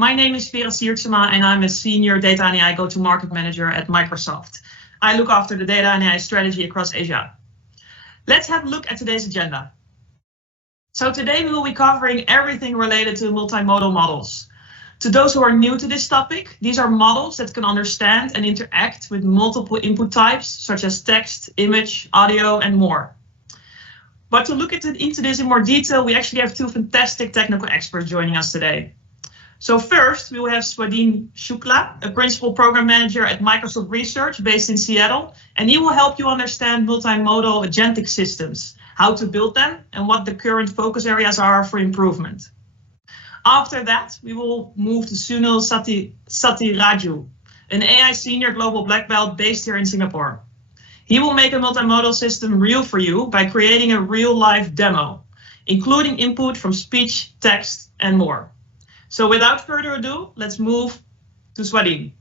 My name is Vera Siertsema and I'm a Senior Data and AI Go-to-Market Manager at Microsoft. I look after the data and AI strategy across Asia. Let's have a look at today's agenda. So today we will be covering everything related to multimodal models. To those who are new to this topic, these are models that can understand and interact with multiple input types, such as text, image, audio, and more. But to look into this in more detail, we actually have two fantastic technical experts joining us today. So first, we will have Swadhin Shukla, a Principal Program Manager at Microsoft Research based in Seattle, and he will help you understand multimodal agentic systems, how to build them, and what the current focus areas are for improvement. After that, we will move to Sunil Satiraju, an AI Senior Global Black Belt based here in Singapore. He will make a multimodal system real for you by creating a real-life demo, including input from speech, text, and more. So without further ado, let's move to Swadhin.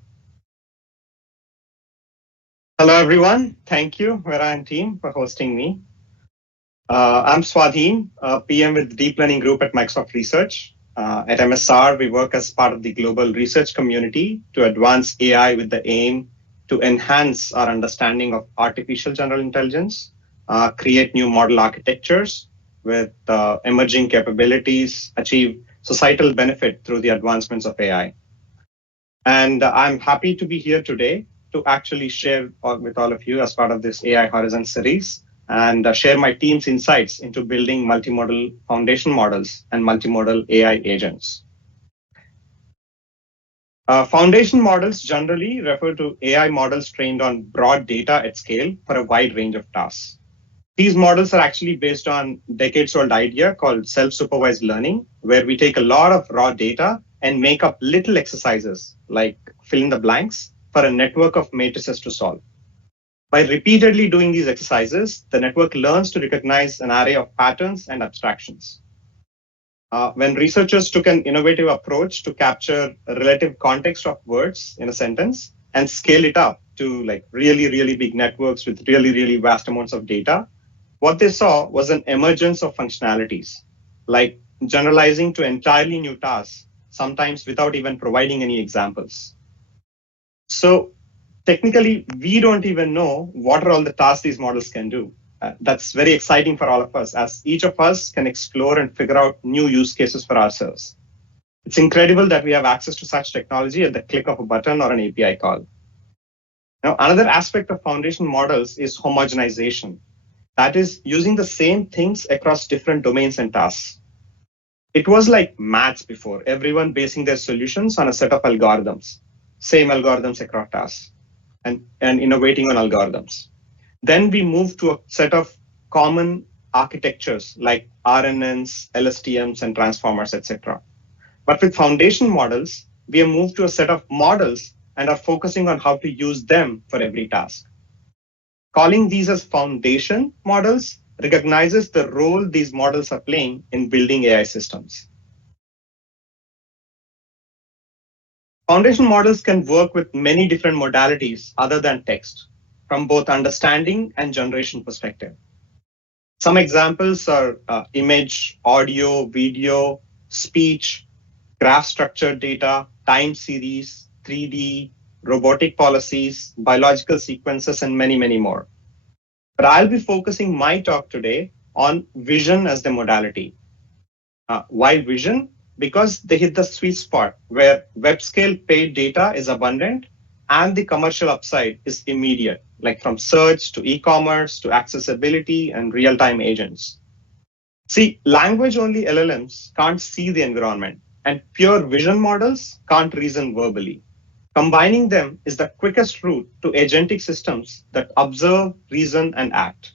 Hello, everyone. Thank you, Vera and team, for hosting me. I'm Swadhin, PM with the Deep Learning Group at Microsoft Research. At MSR, we work as part of the global research community to advance AI with the aim to enhance our understanding of artificial general intelligence, create new model architectures with emerging capabilities, achieve societal benefit through the advancements of AI. And I'm happy to be here today to actually share with all of you as part of this AI Horizon series and share my team's insights into building multimodal foundation models and multimodal AI agents. Foundation models generally refer to AI models trained on broad data at scale for a wide range of tasks. These models are actually based on decades-old idea called self-supervised learning, where we take a lot of raw data and make up little exercises like fill in the blanks for a network of matrices to solve. By repeatedly doing these exercises, the network learns to recognize an array of patterns and abstractions. When researchers took an innovative approach to capture a relative context of words in a sentence and scale it up to like really big networks with really vast amounts of data, what they saw was an emergence of functionalities, like generalizing to entirely new tasks, sometimes without even providing any examples. So technically, we don't even know what are all the tasks these models can do. That's very exciting for all of us, as each of us can explore and figure out new use cases for ourselves. It's incredible that we have access to such technology at the click of a button or an API call. Now, another aspect of foundation models is homogenization. That is, using the same things across different domains and tasks. It was like maths before, everyone basing their solutions on a set of algorithms, same algorithms across tasks, and innovating on algorithms. Then we moved to a set of common architectures like RNNs, LSTMs, and transformers, etc. But with foundation models, we have moved to a set of models and are focusing on how to use them for every task. Calling these as foundation models recognizes the role these models are playing in building AI systems. Foundation models can work with many different modalities other than text, from both understanding and generation perspective. Some examples are image, audio, video, speech, graph structured data, time series, 3D, robotic policies, biological sequences, and many more. But I'll be focusing my talk today on vision as the modality. Why vision? Because they hit the sweet spot where web scale paid data is abundant and the commercial upside is immediate, like from search to e-commerce to accessibility and real-time agents. See, language-only LLMs can't see the environment, and pure vision models can't reason verbally. Combining them is the quickest route to agentic systems that observe, reason, and act.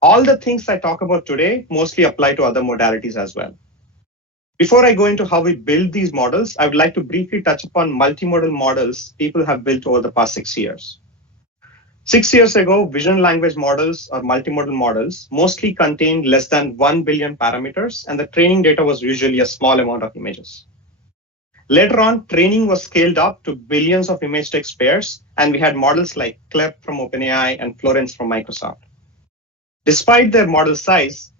All the things I talk about today mostly apply to other modalities as well. Before I go into how we build these models, I would like to briefly touch upon multimodal models people have built over the past 6 years. 6 years ago, vision language models or multimodal models mostly contained less than 1 billion parameters, and the training data was usually a small amount of images. Later on, training was scaled up to billions of image text pairs, and we had models like CLEP from OpenAI and Florence from Microsoft. Despite their model size,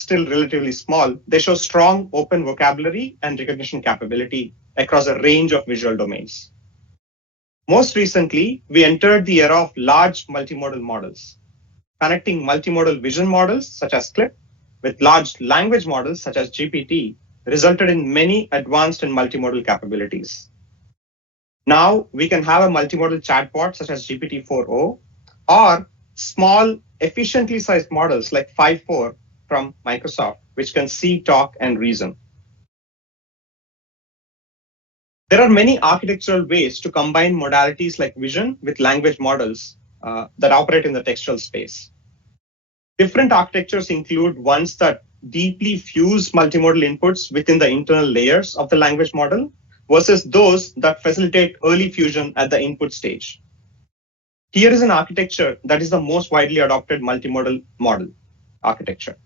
still relatively small, they show strong open vocabulary and recognition capability across a range of visual domains. Most recently, we entered the era of large multimodal models, connecting multimodal vision models such as CLIP with large language models such as GPT resulted in many advanced and multimodal capabilities. Now we can have a multimodal chatbot such as GPT-4o or small, efficiently sized models like 5.4 from Microsoft, which can see, talk, and reason. There are many architectural ways to combine modalities like vision with language models that operate in the textual space. Different architectures include ones that deeply fuse multimodal inputs within the internal layers of the language model versus those that facilitate early fusion at the input stage. Here is an architecture that is the most widely adopted multimodal model architecture.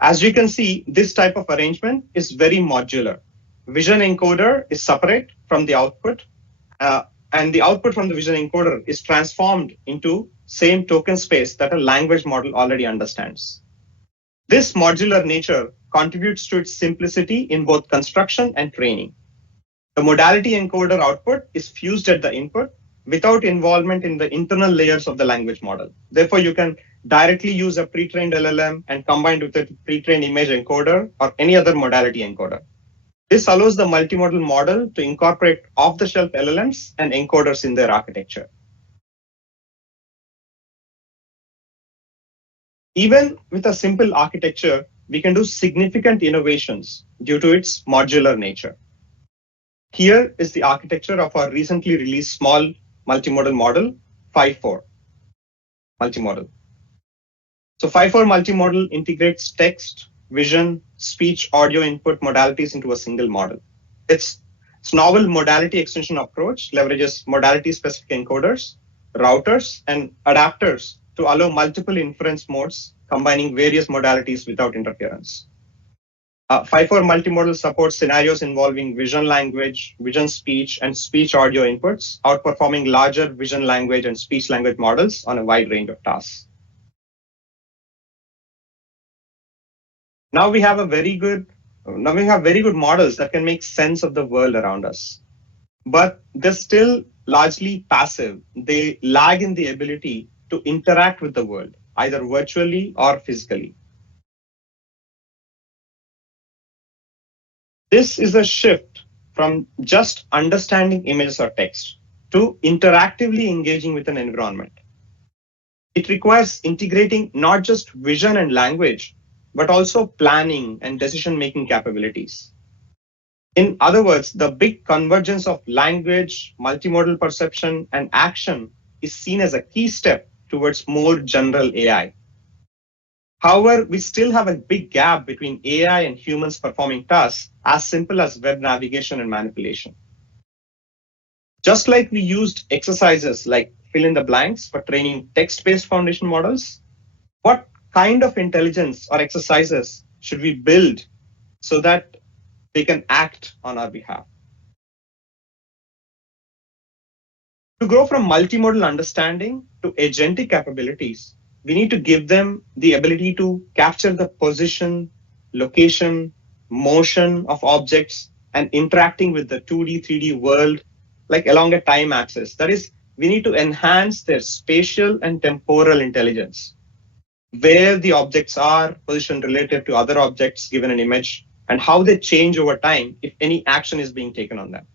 As you can see, this type of arrangement is very modular. Vision encoder is separate from the output, and the output from the vision encoder is transformed into same token space that a language model already understands. This modular nature contributes to its simplicity in both construction and training. The modality encoder output is fused at the input without involvement in the internal layers of the language model. Therefore, you can directly use a pre-trained LLM and combine it with a pre-trained image encoder or any other modality encoder. This allows the multimodal model to incorporate off-the-shelf LLMs and encoders in their architecture. Even with a simple architecture, we can do significant innovations due to its modular nature. Here is the architecture of our recently released small multimodal model, 5.4 multimodal. So 5.4 multimodal integrates text, vision, speech, audio input modalities into a single model. Its novel modality extension approach leverages modality-specific encoders, routers, and adapters to allow multiple inference modes, combining various modalities without interference. 5.4 multimodal supports scenarios involving vision language, vision speech, and speech audio inputs, outperforming larger vision language and speech language models on a wide range of tasks. Now we have very good models that can make sense of the world around us, but they're still largely passive. They lag in the ability to interact with the world, either virtually or physically. This is a shift from just understanding images or text to interactively engaging with an environment. It requires integrating not just vision and language, but also planning and decision-making capabilities. In other words, the big convergence of language, multimodal perception, and action is seen as a key step towards more general AI. However, we still have a big gap between AI and humans performing tasks as simple as web navigation and manipulation. Just like we used exercises like fill in the blanks for training text-based foundation models, what kind of intelligence or exercises should we build so that they can act on our behalf? To grow from multimodal understanding to agentic capabilities, we need to give them the ability to capture the position, location, motion of objects and interacting with the 2D, 3D world, like along a time axis. That is, we need to enhance their spatial and temporal intelligence, where the objects are positioned relative to other objects given an image, and how they change over time if any action is being taken on them.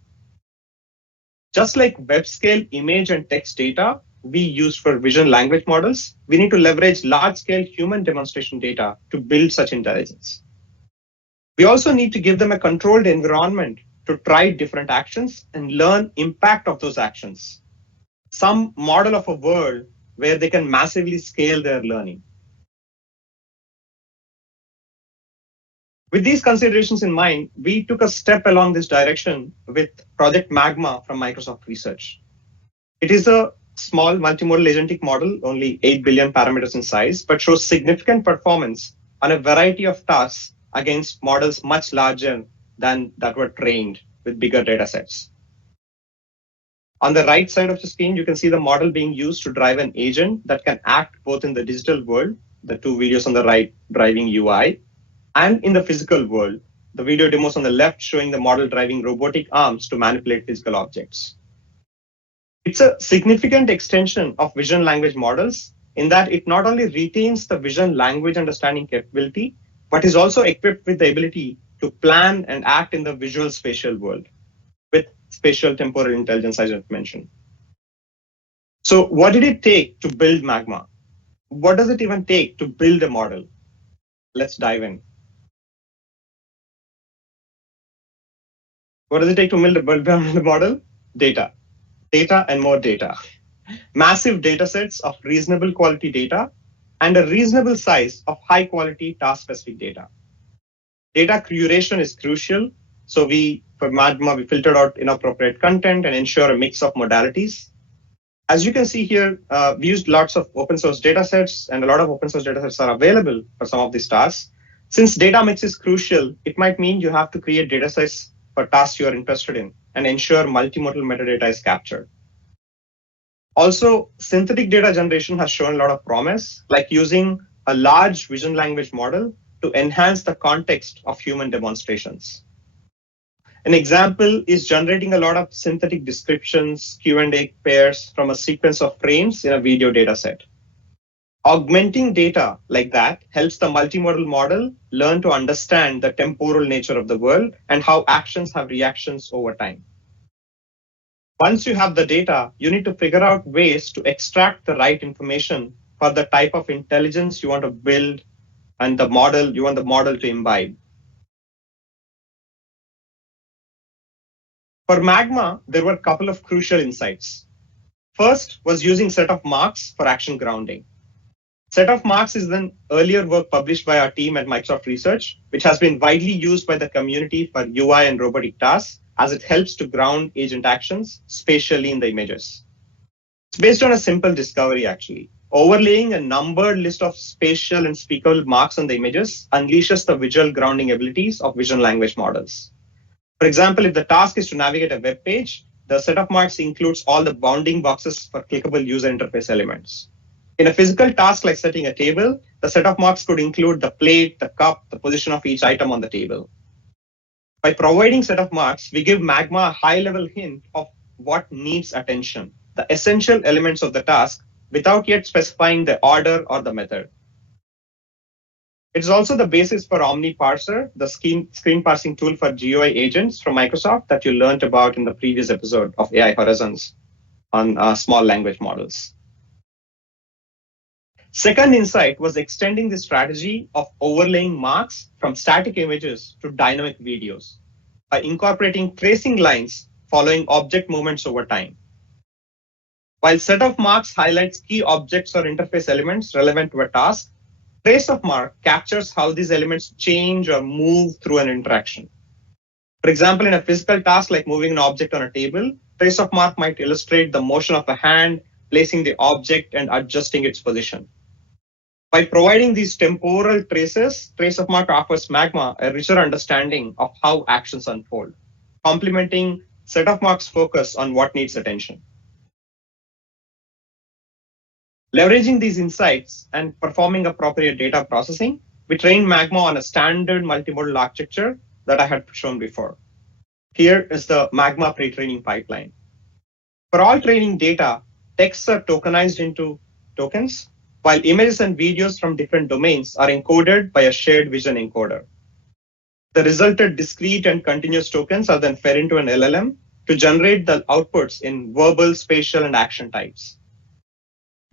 Just like web-scale image and text data we use for vision language models, we need to leverage large-scale human demonstration data to build such intelligence. We also need to give them a controlled environment to try different actions and learn impact of those actions. Some model of a world where they can massively scale their learning. With these considerations in mind, we took a step along this direction with Project Magma from Microsoft Research. It is a small multimodal agentic model, only 8 billion parameters in size, but shows significant performance on a variety of tasks against models much larger than that were trained with bigger data sets. On the right side of the screen, you can see the model being used to drive an agent that can act both in the digital world the two videos on the right driving UI, and in the physical world, the video demos on the left showing the model driving robotic arms to manipulate physical objects. It's a significant extension of vision language models in that it not only retains the vision language understanding capability, but is also equipped with the ability to plan and act in the visual spatial world with spatial temporal intelligence, I just mentioned. So what did it take to build Magma? What does it even take to build a model? Let's dive in. What does it take to build a model? Data and more data. Massive data sets of reasonable quality data and a reasonable size of high quality task specific data. Data curation is crucial. So for Magma, we filtered out inappropriate content and ensure a mix of modalities. As you can see here, we used lots of open source data sets, and a lot of open source data sets are available for some of these tasks. Since data mix is crucial, it might mean you have to create data sets for tasks you are interested in and ensure multimodal metadata is captured. Also, synthetic data generation has shown a lot of promise, like using a large vision language model to enhance the context of human demonstrations. An example is generating a lot of synthetic descriptions, Q&A pairs from a sequence of frames in a video data set. Augmenting data like that helps the multimodal model learn to understand the temporal nature of the world and how actions have reactions over time. Once you have the data, you need to figure out ways to extract the right information for the type of intelligence you want to build and the model you want the model to imbibe. For Magma, there were a couple of crucial insights. First was using set of marks for action grounding. Set of marks is an earlier work published by our team at Microsoft Research, which has been widely used by the community for UI and robotic tasks, as it helps to ground agent actions spatially in the images. It's based on a simple discovery, actually. Overlaying a numbered list of spatial and speakable marks on the images unleashes the visual grounding abilities of vision language models. For example, if the task is to navigate a web page, the set of marks includes all the bounding boxes for clickable user interface elements. In a physical task like setting a table, the set of marks could include the plate, the cup, the position of each item on the table. By providing set of marks, we give Magma a high-level hint of what needs attention, the essential elements of the task, without yet specifying the order or the method. It's also the basis for OmniParser, the screen parsing tool for GUI agents from Microsoft that you learned about in the previous episode of AI Horizons on small language models. Second insight was extending the strategy of overlaying marks from static images to dynamic videos by incorporating tracing lines following object movements over time. While set of marks highlights key objects or interface elements relevant to a task, trace of mark captures how these elements change or move through an interaction. For example, in a physical task like moving an object on a table, trace of mark might illustrate the motion of a hand, placing the object and adjusting its position. By providing these temporal traces, trace of mark offers Magma a richer understanding of how actions unfold, complementing set of marks' focus on what needs attention. Leveraging these insights and performing appropriate data processing, we trained Magma on a standard multimodal architecture that I had shown before. Here is the Magma pre-training pipeline. For all training data, texts are tokenized into tokens, while images and videos from different domains are encoded by a shared vision encoder. The resulted discrete and continuous tokens are then fed into an LLM to generate the outputs in verbal, spatial, and action types.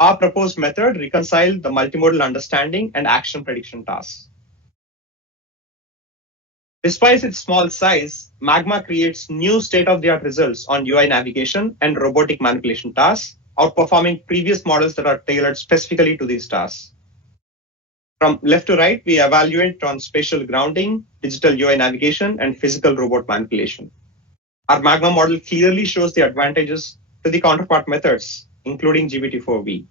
Our proposed method reconciled the multimodal understanding and action prediction tasks. Despite its small size, Magma creates new state-of-the-art results on UI navigation and robotic manipulation tasks, outperforming previous models that are tailored specifically to these tasks. From left to right, we evaluate on spatial grounding, digital UI navigation, and physical robot manipulation. Our Magma model clearly shows the advantages to the counterpart methods, including GPT-4V.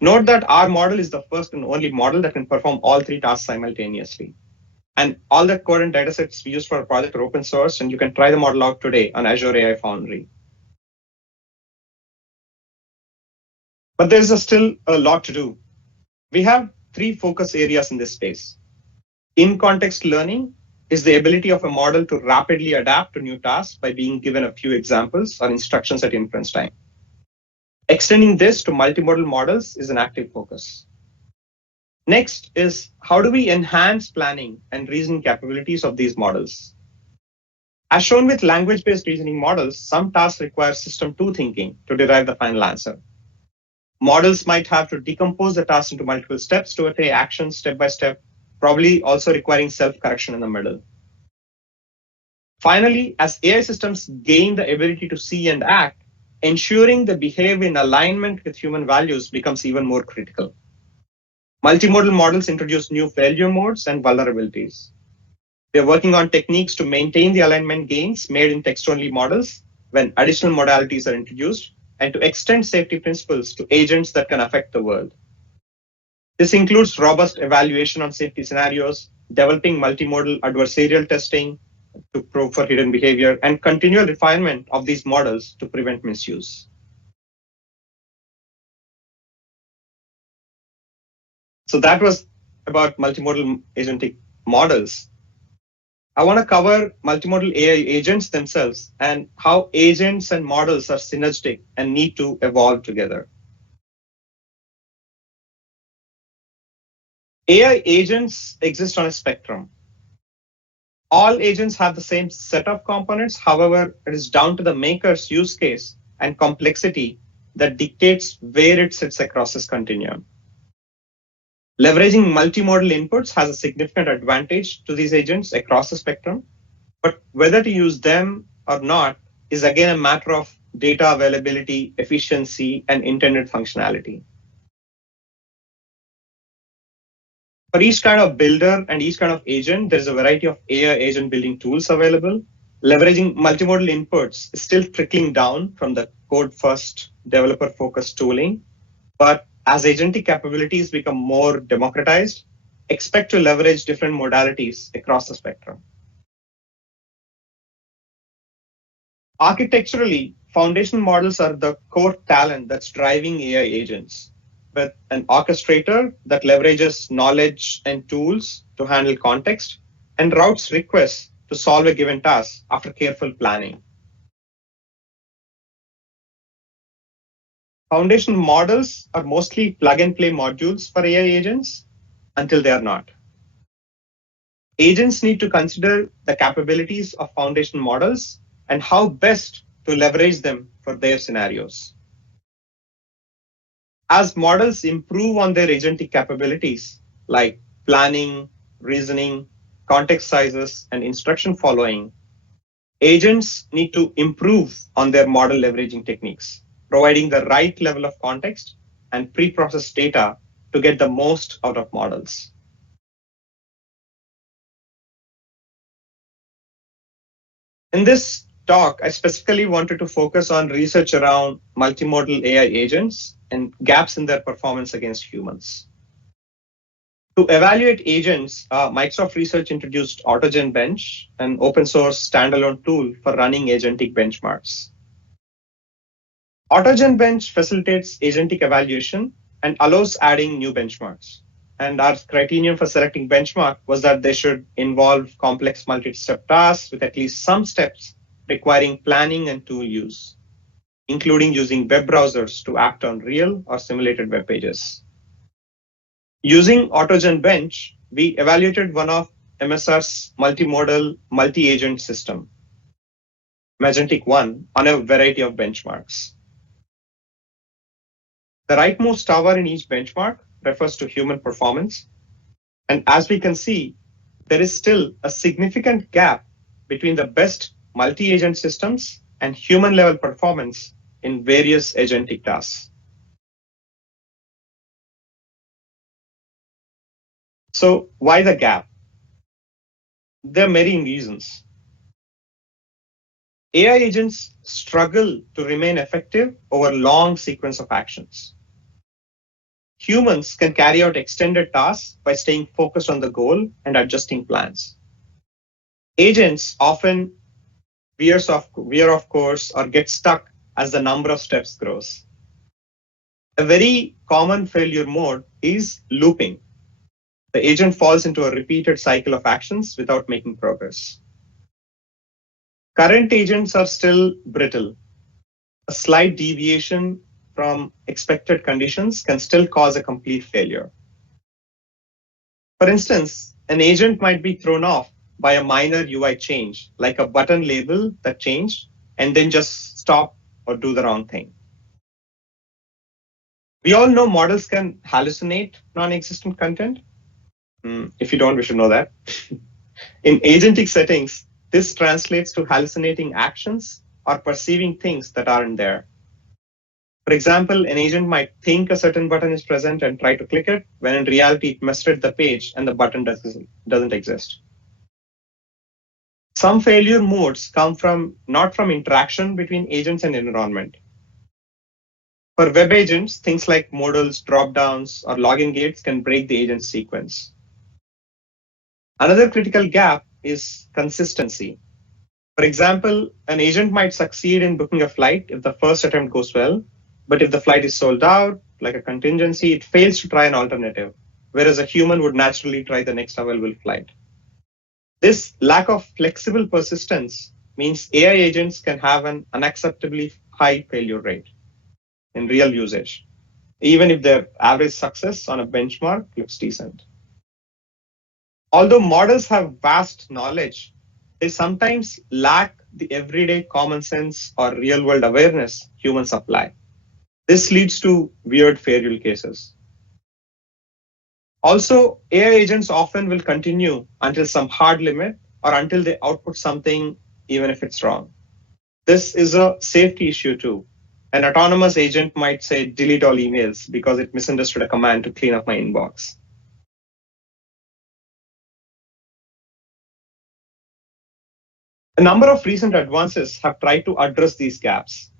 Note that our model is the first and only model that can perform all three tasks simultaneously. And all the code and datasets we use for our project are open source, and you can try the model out today on Azure AI Foundry. But there's still a lot to do. We have three focus areas in this space. In-context learning is the ability of a model to rapidly adapt to new tasks by being given a few examples or instructions at inference time. Extending this to multimodal models is an active focus. Next is how do we enhance planning and reasoning capabilities of these models? As shown with language-based reasoning models, some tasks require system 2 thinking to derive the final answer. Models might have to decompose the task into multiple steps to attain actions step by step, probably also requiring self-correction in the middle. Finally, as AI systems gain the ability to see and act, ensuring they behave in alignment with human values becomes even more critical. Multimodal models introduce new failure modes and vulnerabilities. We are working on techniques to maintain the alignment gains made in text-only models when additional modalities are introduced, and to extend safety principles to agents that can affect the world. This includes robust evaluation on safety scenarios, developing multimodal adversarial testing to probe for hidden behavior, and continual refinement of these models to prevent misuse. So that was about multimodal agentic models. I want to cover multimodal AI agents themselves and how agents and models are synergistic and need to evolve together. AI agents exist on a spectrum. All agents have the same set of components. However, it is down to the maker's use case and complexity that dictates where it sits across this continuum. Leveraging multimodal inputs has a significant advantage to these agents across the spectrum, but whether to use them or not is again a matter of data availability, efficiency, and intended functionality. For each kind of builder and each kind of agent, there's a variety of AI agent building tools available. Leveraging multimodal inputs is still trickling down from the code-first, developer-focused tooling, but as agentic capabilities become more democratized, expect to leverage different modalities across the spectrum. Architecturally, foundational models are the core talent that's driving AI agents, with an orchestrator that leverages knowledge and tools to handle context and routes requests to solve a given task after careful planning. Foundational models are mostly plug-and-play modules for AI agents until they are not. Agents need to consider the capabilities of foundational models and how best to leverage them for their scenarios. As models improve on their agentic capabilities, like planning, reasoning, context sizes, and instruction following, agents need to improve on their model leveraging techniques, providing the right level of context and pre-processed data to get the most out of models. In this talk, I specifically wanted to focus on research around multimodal AI agents and gaps in their performance against humans. To evaluate agents, Microsoft Research introduced AutoGen Bench, an open source standalone tool for running agentic benchmarks. AutoGen Bench facilitates agentic evaluation and allows adding new benchmarks. And our criterion for selecting benchmark was that they should involve complex multi-step tasks with at least some steps requiring planning and tool use, including using web browsers to act on real or simulated web pages. Using AutoGen Bench, we evaluated one of MSR's multimodal multi-agent system, Agentic 1, on a variety of benchmarks. The rightmost tower in each benchmark refers to human performance. And as we can see, there is still a significant gap between the best multi-agent systems and human-level performance in various agentic tasks. So why the gap? There are many reasons. AI agents struggle to remain effective over long sequence of actions. Humans can carry out extended tasks by staying focused on the goal and adjusting plans. Agents often veer off course or get stuck as the number of steps grows. A very common failure mode is looping, The agent falls into a repeated cycle of actions without making progress. Current agents are still brittle. A slight deviation from expected conditions can still cause a complete failure. For instance, an agent might be thrown off by a minor UI change, like a button label that changed, and then just stop or do the wrong thing. We all know models can hallucinate non-existent content. If you don't, we should know that. In agentic settings, this translates to hallucinating actions or perceiving things that aren't there. For example, an agent might think a certain button is present and try to click it, when in reality it misread the page and the button doesn't exist. Some failure modes come not from interaction between agents and environment. For web agents, things like modals, dropdowns, or login gates can break the agent sequence. Another critical gap is consistency. For example, an agent might succeed in booking a flight if the first attempt goes well, but if the flight is sold out, like a contingency, it fails to try an alternative, whereas a human would naturally try the next available flight. This lack of flexible persistence means AI agents can have an unacceptably high failure rate in real usage, even if their average success on a benchmark looks decent. Although models have vast knowledge, they sometimes lack the everyday common sense or real world awareness humans apply. This leads to weird failure cases. Also, AI agents often will continue until some hard limit or until they output something, even if it's wrong. This is a safety issue too. An autonomous agent might say delete all emails because it misunderstood a command to clean up my inbox. A number of recent advances have tried to address these gaps.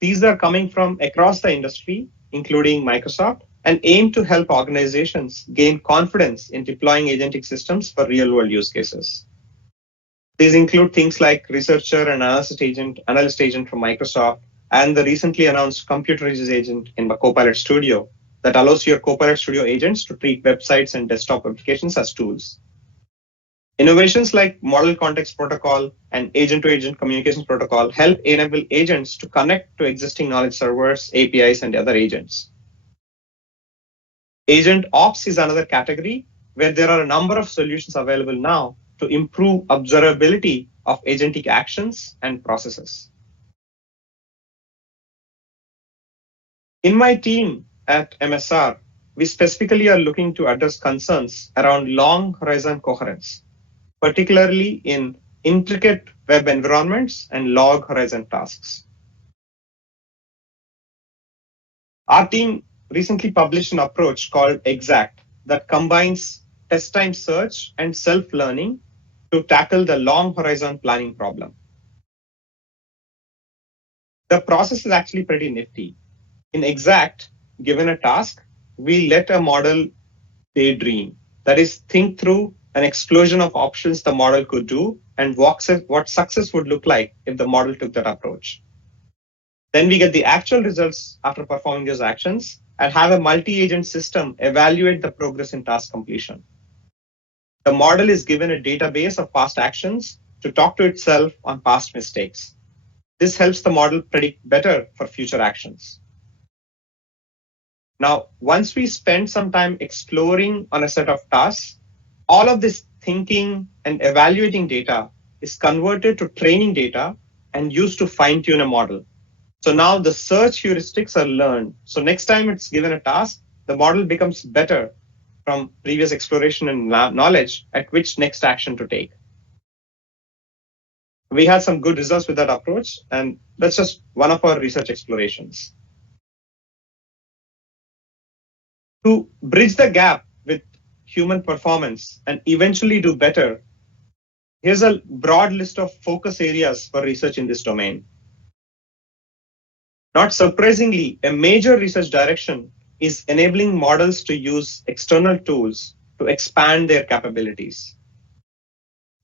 These are coming from across the industry, including Microsoft, and aim to help organizations gain confidence in deploying agentic systems for real-world use cases. These include things like researcher and analyst agent from Microsoft, and the recently announced computer vision agent in Copilot Studio that allows your Copilot Studio agents to treat websites and desktop applications as tools. Innovations like Model Context Protocol and Agent-to-Agent Communications Protocol help enable agents to connect to existing knowledge servers, APIs, and other agents. Agent Ops is another category where there are a number of solutions available now to improve observability of agentic actions and processes. In my team at MSR, we specifically are looking to address concerns around long horizon coherence, particularly in intricate web environments and log horizon tasks. Our team recently published an approach called Exact that combines test time search and self-learning to tackle the long horizon planning problem. The process is actually pretty nifty. In Exact, given a task, we let a model daydream, that is, think through an explosion of options the model could do and what success would look like if the model took that approach. Then we get the actual results after performing those actions and have a multi-agent system evaluate the progress in task completion. The model is given a database of past actions to talk to itself on past mistakes. This helps the model predict better for future actions. Now, once we spend some time exploring on a set of tasks, all of this thinking and evaluating data is converted to training data and used to fine-tune a model. So now the search heuristics are learned. So next time it's given a task, the model becomes better from previous exploration and knowledge at which next action to take. We had some good results with that approach, and that's just one of our research explorations. To bridge the gap with human performance and eventually do better, here's a broad list of focus areas for research in this domain. Not surprisingly, a major research direction is enabling models to use external tools to expand their capabilities.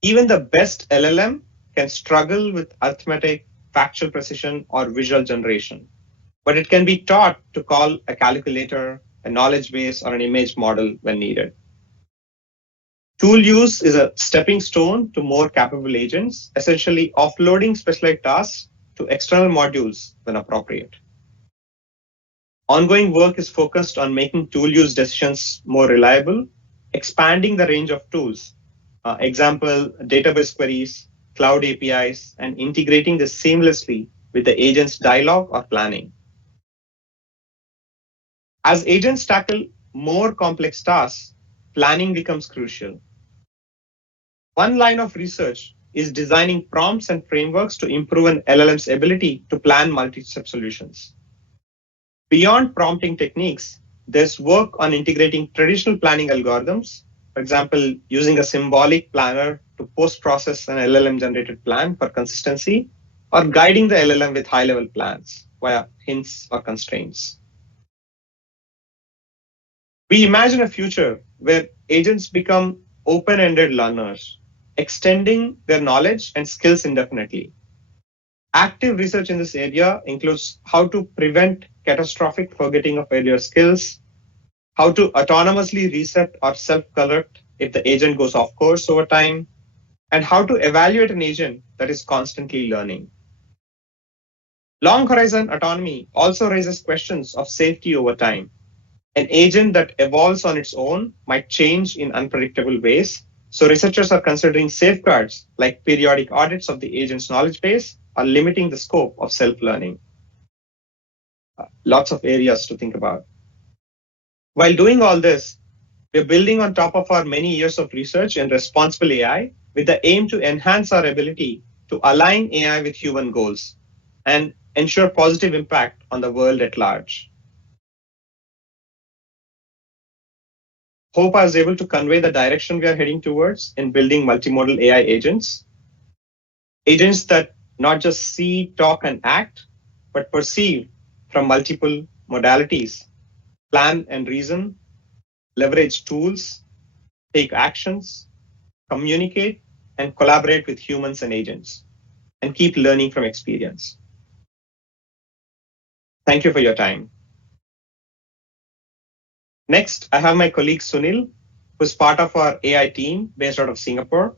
Even the best LLM can struggle with arithmetic, factual precision, or visual generation, but it can be taught to call a calculator, a knowledge base, or an image model when needed. Tool use is a stepping stone to more capable agents, essentially offloading specialized tasks to external modules when appropriate. Ongoing work is focused on making tool use decisions more reliable, expanding the range of tools. Example, database queries, cloud APIs, and integrating this seamlessly with the agent's dialogue or planning. As agents tackle more complex tasks, planning becomes crucial. One line of research is designing prompts and frameworks to improve an LLM's ability to plan multi-step solutions. Beyond prompting techniques, there's work on integrating traditional planning algorithms, for example, using a symbolic planner to post-process an LLM-generated plan for consistency, or guiding the LLM with high-level plans via hints or constraints. We imagine a future where agents become open-ended learners, extending their knowledge and skills indefinitely. Active research in this area includes how to prevent catastrophic forgetting of earlier skills, how to autonomously reset or self-correct if the agent goes off course over time, and how to evaluate an agent that is constantly learning. Long horizon autonomy also raises questions of safety over time. An agent that evolves on its own might change in unpredictable ways, so researchers are considering safeguards like periodic audits of the agent's knowledge base or limiting the scope of self-learning. Lots of areas to think about. While doing all this, we're building on top of our many years of research in responsible AI with the aim to enhance our ability to align AI with human goals and ensure positive impact on the world at large. Hope I was able to convey the direction we are heading towards in building multimodal AI agents. Agents that not just see, talk, and act, but perceive from multiple modalities, plan and reason, leverage tools, take actions, communicate, and collaborate with humans and agents, and keep learning from experience. Thank you for your time. Next, I have my colleague Sunil, who is part of our AI team based out of Singapore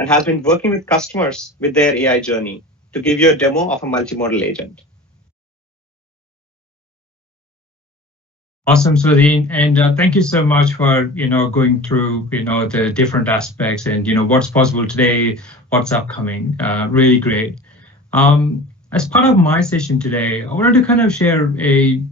and has been working with customers with their AI journey to give you a demo of a multimodal agent. Awesome, Sudhin, and thank you so much for going through the different aspects and what's possible today, what's upcoming. Really great. As part of my session today, I wanted to kind of share a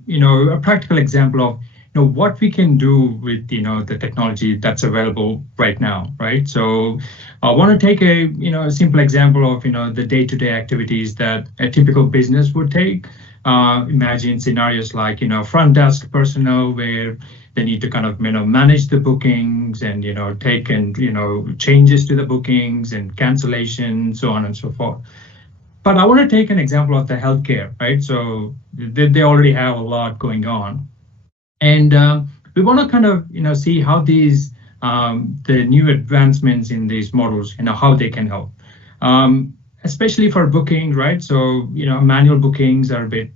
practical example of what we can do with the technology that's available right now, right? So I want to take a simple example of the day-to-day activities that a typical business would take. Imagine scenarios like front desk personnel where they need to kind of manage the bookings and take and changes to the bookings and cancellations, so on and so forth. But I want to take an example of the healthcare, right? So they already have a lot going on. And we want to kind of see how these the new advancements in these models, how they can help, especially for booking, right? So manual bookings are a bit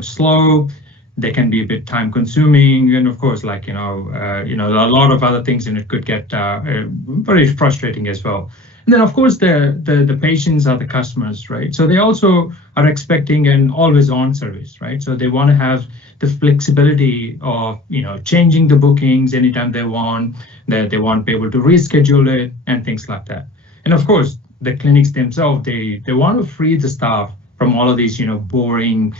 slow. They can be a bit time consuming, and of course, like a lot of other things, and it could get very frustrating as well. And then of course the patients are the customers, right? So they also are expecting an always-on service, right? So they want to have the flexibility of changing the bookings anytime they want, that they want to be able to reschedule it and things like that. And of course, the clinics themselves, they want to free the staff from all of these boring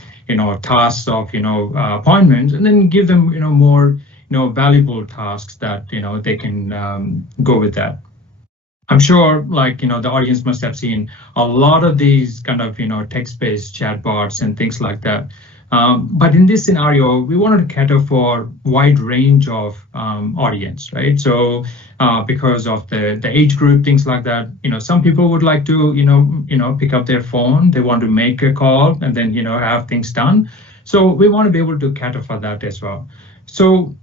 tasks of appointments, and then give them more valuable tasks that they can go with that. I'm sure the audience must have seen a lot of these kind of text-based chatbots and things like that. But in this scenario, we wanted to cater for wide range of audience, right? So because of the age group, things like that, some people would like to, pick up their phone, they want to make a call and then, have things done. So we want to be able to cater for that as well. So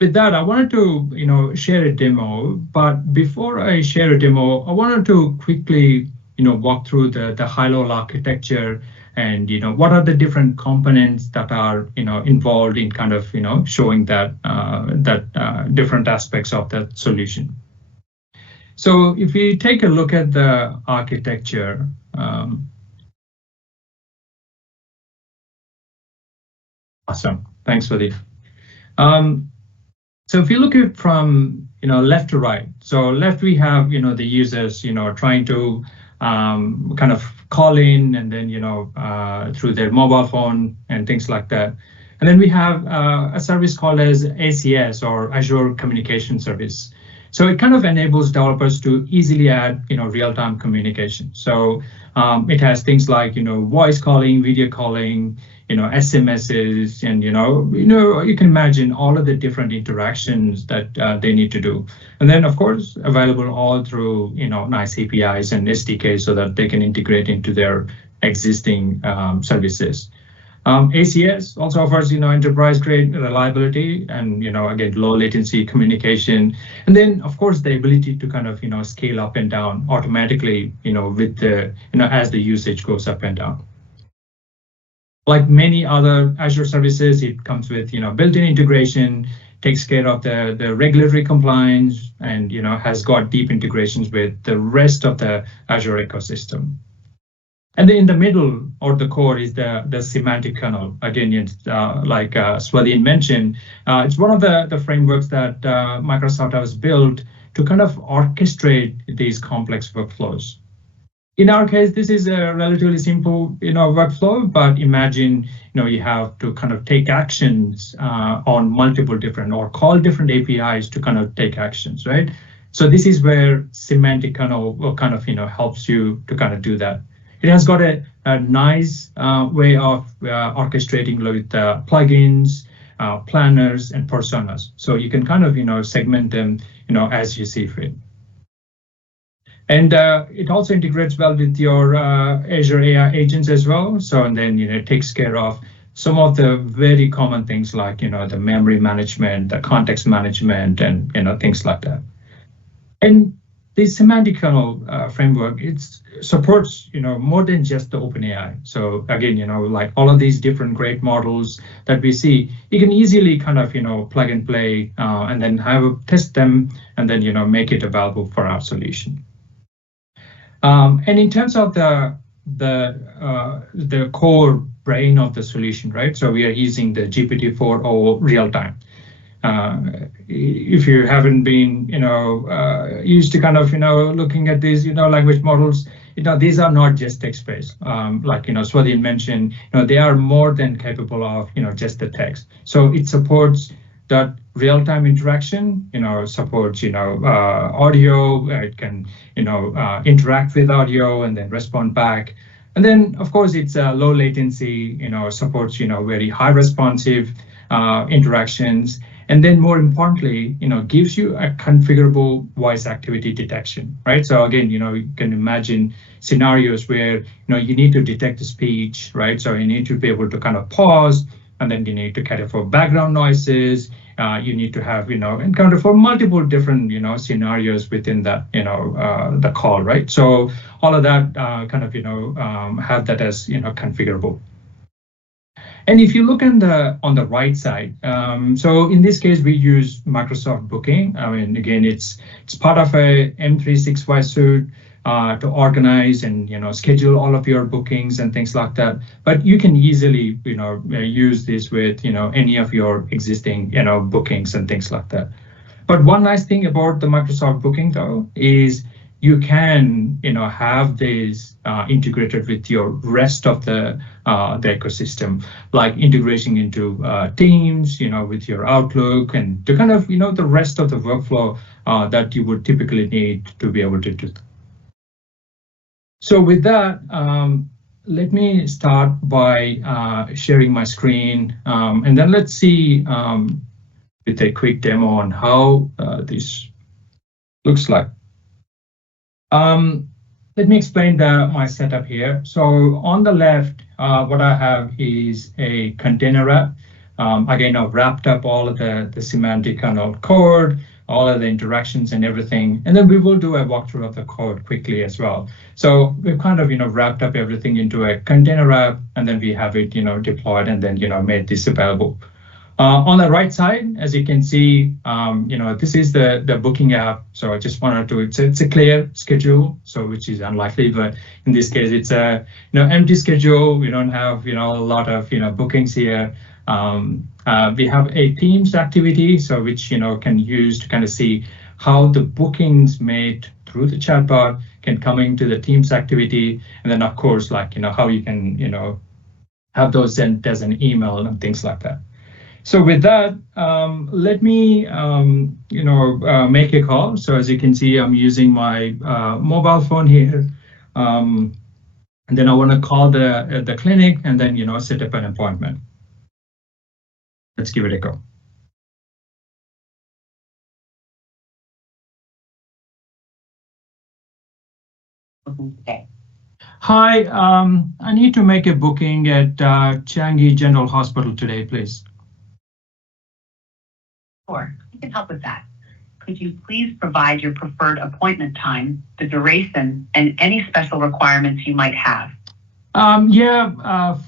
with that, I wanted to, share a demo, but before I share a demo, I wanted to quickly, walk through the high-level architecture and what are the different components that are involved in kind of showing that different aspects of that solution. So if we take a look at the architecture, awesome, thanks for this. So if you look at from left to right, so left we have the users trying to kind of call in and then through their mobile phone and things like that. And then we have a service called as ACS, or Azure Communication Service. So it kind of enables developers to easily add real-time communication. So it has things like voice calling, video calling, SMSs, and you can imagine all of the different interactions that they need to do. And then of course available all through nice APIs and SDKs so that they can integrate into their existing services. ACS also offers enterprise grade reliability and again low latency communication, and then of course the ability to kind of scale up and down automatically with the as the usage goes up and down. Like many other Azure services, it comes with built-in integration, takes care of the regulatory compliance, and has got deep integrations with the rest of the Azure ecosystem. And then in the middle or the core is the semantic kernel. Again, it's like Swadhin mentioned, it's one of the frameworks that Microsoft has built to kind of orchestrate these complex workflows. In our case, this is a relatively simple workflow, but imagine you have to kind of take actions on multiple different or call different APIs to kind of take actions, right? So this is where semantic kernel will kind of helps you to kind of do that. It has got a nice way of orchestrating with plugins, planners, and personas. So you can kind of segment them as you see fit. And it also integrates well with your Azure AI agents as well. So and then it takes care of some of the very common things like the memory management, the context management, and things like that. And the semantic kernel framework, it supports more than just the OpenAI. So again, like all of these different great models that we see, you can easily kind of plug and play and then test them and then make it available for our solution. And in terms of the core brain of the solution, right? So we are using the GPT-4o real time. If you haven't been, used to kind of, looking at these, language models, these are not just text-based. Like, Swadhin mentioned, they are more than capable of, just the text. So it supports that real-time interaction, supports, audio. It can, interact with audio and then respond back. And then, of course, it's low latency, supports, very high responsive interactions. And then more importantly, gives you a configurable voice activity detection, right? So again, you can imagine scenarios where, you need to detect the speech, right? So you need to be able to kind of pause, and then you need to cater for background noises. You need to have, encounter for multiple different, scenarios within that, the call, right? So all of that kind of, have that as, configurable. And if you look on the right side, so in this case, we use Microsoft Booking. I mean, again, it's part of a M365 suite to organize and schedule all of your bookings and things like that. But you can easily use this with any of your existing bookings and things like that. But one nice thing about the Microsoft Booking though is you can have this integrated with your rest of the ecosystem, like integration into Teams, with your Outlook, and to kind of the rest of the workflow that you would typically need to be able to do. So with that, let me start by sharing my screen, and then let's see with a quick demo on how this looks like. Let me explain my setup here. So on the left, what I have is a container wrap. Again, I've wrapped up all of the semantic kernel code, all of the interactions and everything. And then we will do a walkthrough of the code quickly as well. So we've kind of, wrapped up everything into a container wrap, and then we have it, deployed and then, made this available. On the right side, as you can see, this is the booking app. So I just wanted to, it's a clear schedule, so which is unlikely, but in this case, it's a empty schedule. We don't have a lot of bookings here. We have a Teams activity, so which can use to kind of see how the bookings made through the chatbot can come into the Teams activity, and then of course, like how you can have those sent as an email and things like that. So with that, let me make a call. So as you can see, I'm using my mobile phone here, and then I want to call the clinic and then set up an appointment. Let's give it a go. Okay. Hi, I need to make a booking at Changi General Hospital today, please. Sure, I can help with that. Could you please provide your preferred appointment time, the duration, and any special requirements you might have?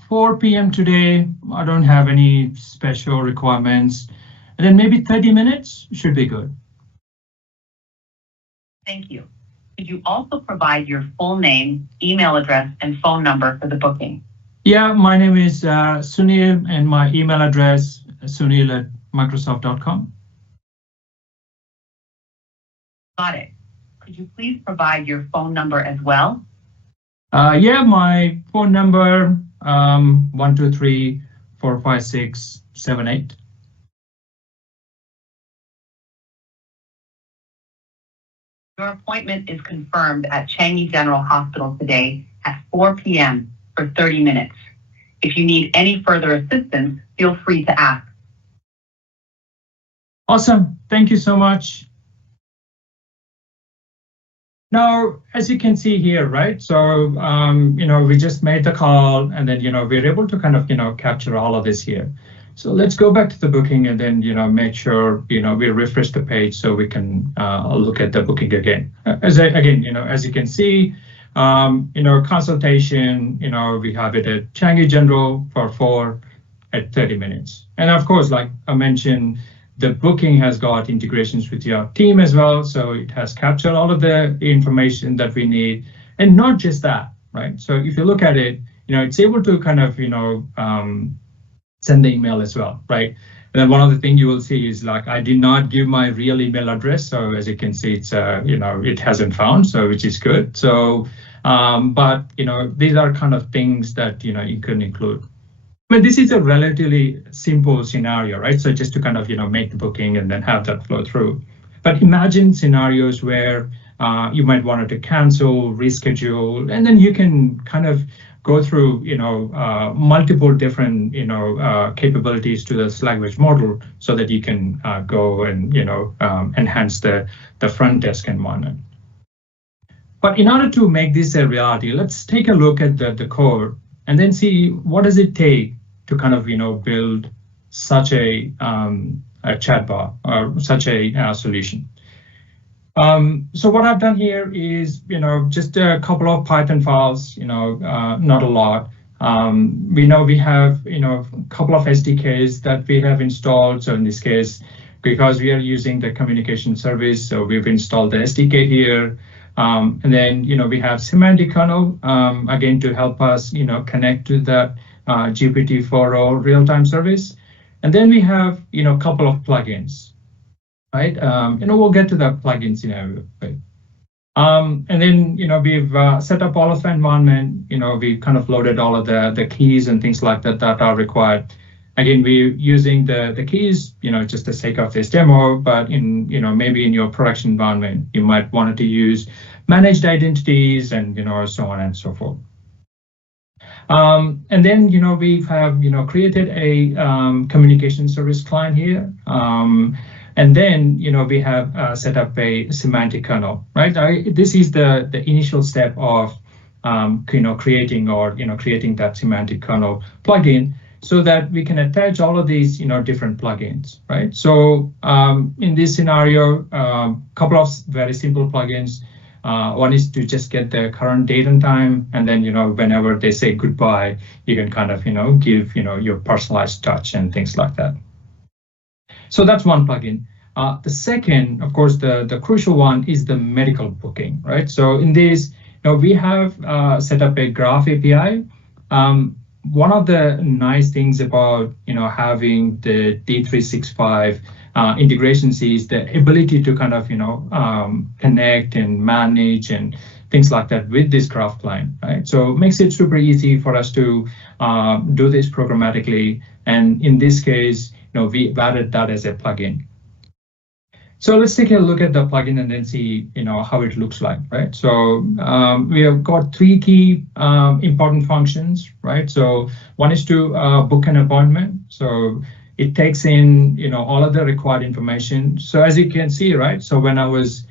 4 p.m. today. I don't have any special requirements. And then maybe 30 minutes should be good. Thank you. Could you also provide your full name, email address, and phone number for the booking? Yeah, my name is Sunil, and my email address, sunil@microsoft.com. Got it. Could you please provide your phone number as well? My phone number, 123-456-78. Your appointment is confirmed at Changi General Hospital today at 4 p.m. for 30 minutes. If you need any further assistance, feel free to ask. Awesome. Thank you so much. Now, as you can see here, right? So, we just made the call and then, we're able to kind of, capture all of this here. So let's go back to the booking and then, make sure, we refresh the page so we can look at the booking again. As you can see, consultation, we have it at Changi General for 4 at 30 minutes. And of course, like I mentioned, the booking has got integrations with your team as well. So it has captured all of the information that we need. And not just that, right? So if you look at it, it's able to kind of, send the email as well, right? And then one of the things you will see is like, I did not give my real email address. So as you can see, it's, it hasn't found, so which is good. So, but, these are kind of things that, you can include. But this is a relatively simple scenario, right? So just to kind of, make the booking and then have that flow through. But imagine scenarios where you might want to cancel, reschedule, and then you can kind of go through, multiple different, capabilities to the language model so that you can go and, enhance the front desk environment. But in order to make this a reality, let's take a look at the code and then see what does it take to kind of, build such a chatbot or such a solution. So what I've done here is, just a couple of Python files, not a lot. We know we have, a couple of SDKs that we have installed. So in this case, because we are using the communication service, so we've installed the SDK here. And then, we have semantic kernel, again, to help us, connect to that GPT-4o real-time service. And then we have, a couple of plugins. Right, we'll get to the plugin scenario. Right? And then, we've set up all of the environment. We kind of loaded all of the keys and things like that that are required. Again, we're using the keys, just the sake of this demo. But in, maybe in your production environment, you might want to use managed identities and, so on and so forth. And then, we have, created a communication service client here. And then, we have set up a semantic kernel, right? This is the initial step of, creating that semantic kernel plugin so that we can attach all of these, different plugins, right? So in this scenario, a couple of very simple plugins. One is to just get the current date and time, and then, whenever they say goodbye, you can kind of, give, your personalized touch and things like that. So that's one plugin. The second, of course, the crucial one is the medical booking, right? So in this, we have set up a Graph API. One of the nice things about having the D365 integrations is the ability to kind of connect and manage and things like that with this Graph client, right? So it makes it super easy for us to do this programmatically. And in this case, we've added that as a plugin. So let's take a look at the plugin and then see, how it looks like, right? So we have got three key important functions, right? So one is to book an appointment. So it takes in, all of the required information. So as you can see, right? So when I was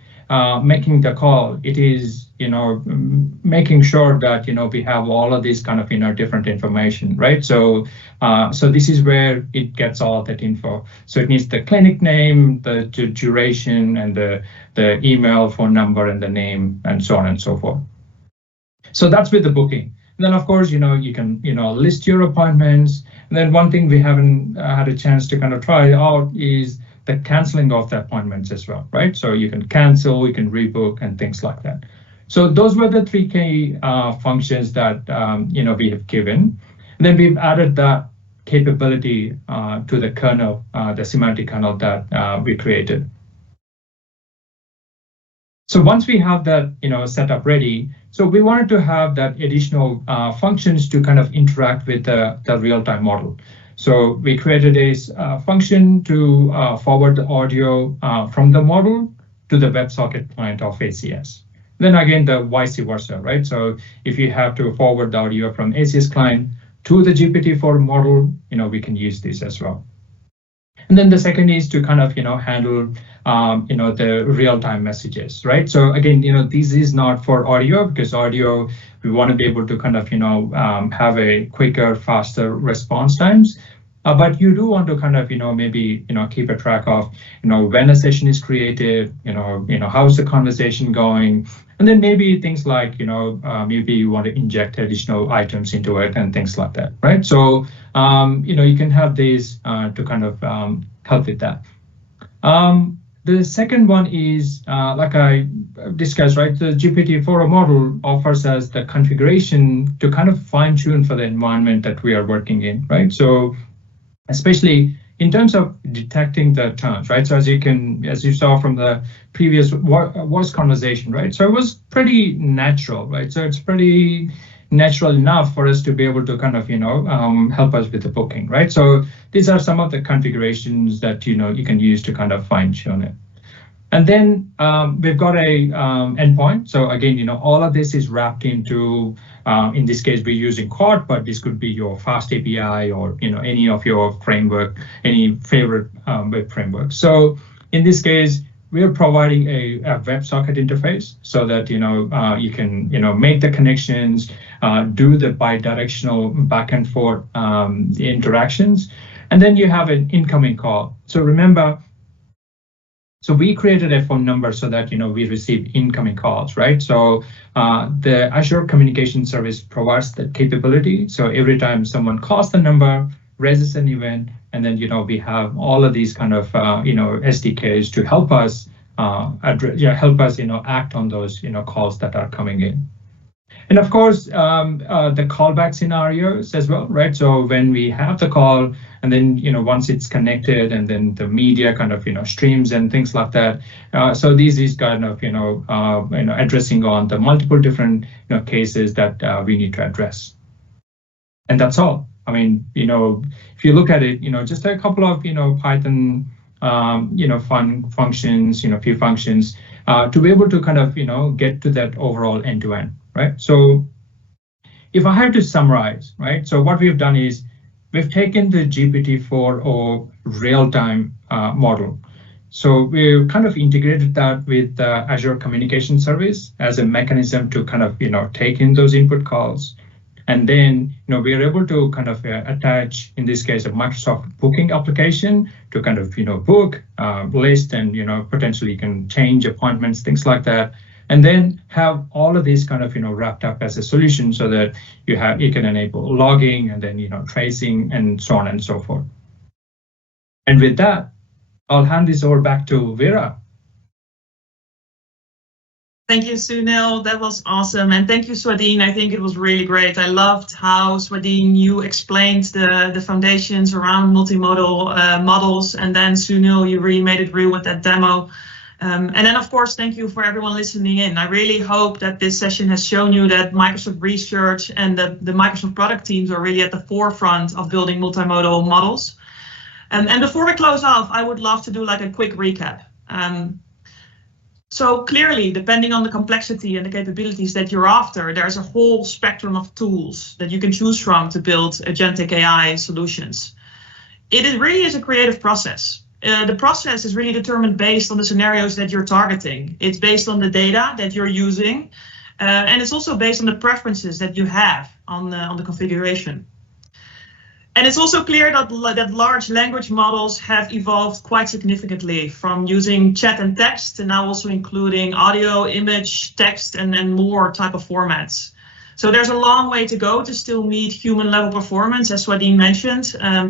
making the call, it is, making sure that, we have all of these kind of, different information, right? So this is where it gets all that info. So it needs the clinic name, the duration, and the email, phone number, and the name, and so on and so forth. So that's with the booking. And then, of course, you can, list your appointments. And then one thing we haven't had a chance to kind of try out is the canceling of the appointments as well, right? So you can cancel, you can rebook, and things like that. So those were the three key functions that we have given. And then we've added that capability to the kernel, the semantic kernel that we created. So once we have that set up ready, so we wanted to have that additional functions to kind of interact with the real-time model. So we created a function to forward the audio from the model to the WebSocket client of ACS. Then again, the vice versa, right? So if you have to forward the audio from ACS client to the GPT-4 model, we can use this as well. And then the second is to kind of, handle, the real-time messages, right? So again, this is not for audio, because audio, we want to be able to kind of, have a quicker, faster response times. But you do want to kind of, maybe, keep a track of, when a session is created, how's the conversation going, and then maybe things like, maybe you want to inject additional items into it and things like that, right? So, you can have these to kind of help with that. The second one is, like I discussed, right? The GPT-4 model offers us the configuration to kind of fine tune for the environment that we are working in, right? So, especially in terms of detecting the tones, right? So as you saw from the previous voice conversation, right? So it was pretty natural, right? So it's pretty natural enough for us to be able to kind of, help us with the booking, right? So these are some of the configurations that, you can use to kind of fine tune it. And then we've got a endpoint. So again, all of this is wrapped into, in this case, we're using Quad, but this could be your Fast API or, any of your framework, any favorite web framework. So in this case, we're providing a WebSocket interface so that, you can, make the connections, do the bidirectional back and forth interactions, and then you have an incoming call. So remember, so we created a phone number so that, we receive incoming calls, right? So the Azure Communication Service provides that capability. So every time someone calls the number, raises an event, and then, we have all of these kind of, SDKs to help us, act on those, calls that are coming in. And of course, the callback scenarios as well, right? So when we have the call, and then, once it's connected, and then the media kind of, streams and things like that. So this is kind of, addressing on the multiple different, cases that we need to address. And that's all. I mean, if you look at it, just a couple of, Python, fun functions, few functions to be able to kind of, get to that overall end-to-end, right? So if I had to summarize, right? So what we've done is we've taken the GPT-4 or real-time model. So we've kind of integrated that with the Azure Communication Service as a mechanism to kind of, take in those input calls. And then, we are able to kind of attach, in this case, a Microsoft booking application to kind of, book, list, and, potentially you can change appointments, things like that. And then have all of these kind of, wrapped up as a solution so that you can enable logging and then, tracing and so on and so forth. And with that, I'll hand this over back to Vera. Thank you, Sunil. That was awesome. And thank you, Swadine. I think it was really great. I loved how, Swadine, you explained the foundations around multimodal models. And then, Sunil, you really made it real with that demo. And then, of course, thank you for everyone listening in. I really hope that this session has shown you that Microsoft Research and the Microsoft product teams are really at the forefront of building multimodal models. And before we close off, I would love to do like a quick recap. So clearly, depending on the complexity and the capabilities that you're after, there's a whole spectrum of tools that you can choose from to build agentic AI solutions. It really is a creative process. The process is really determined based on the scenarios that you're targeting. It's based on the data that you're using, and it's also based on the preferences that you have on the configuration. And it's also clear that large language models have evolved quite significantly from using chat and text to now also including audio, image, text, and more type of formats. So there's a long way to go to still meet human level performance, as Swadine mentioned.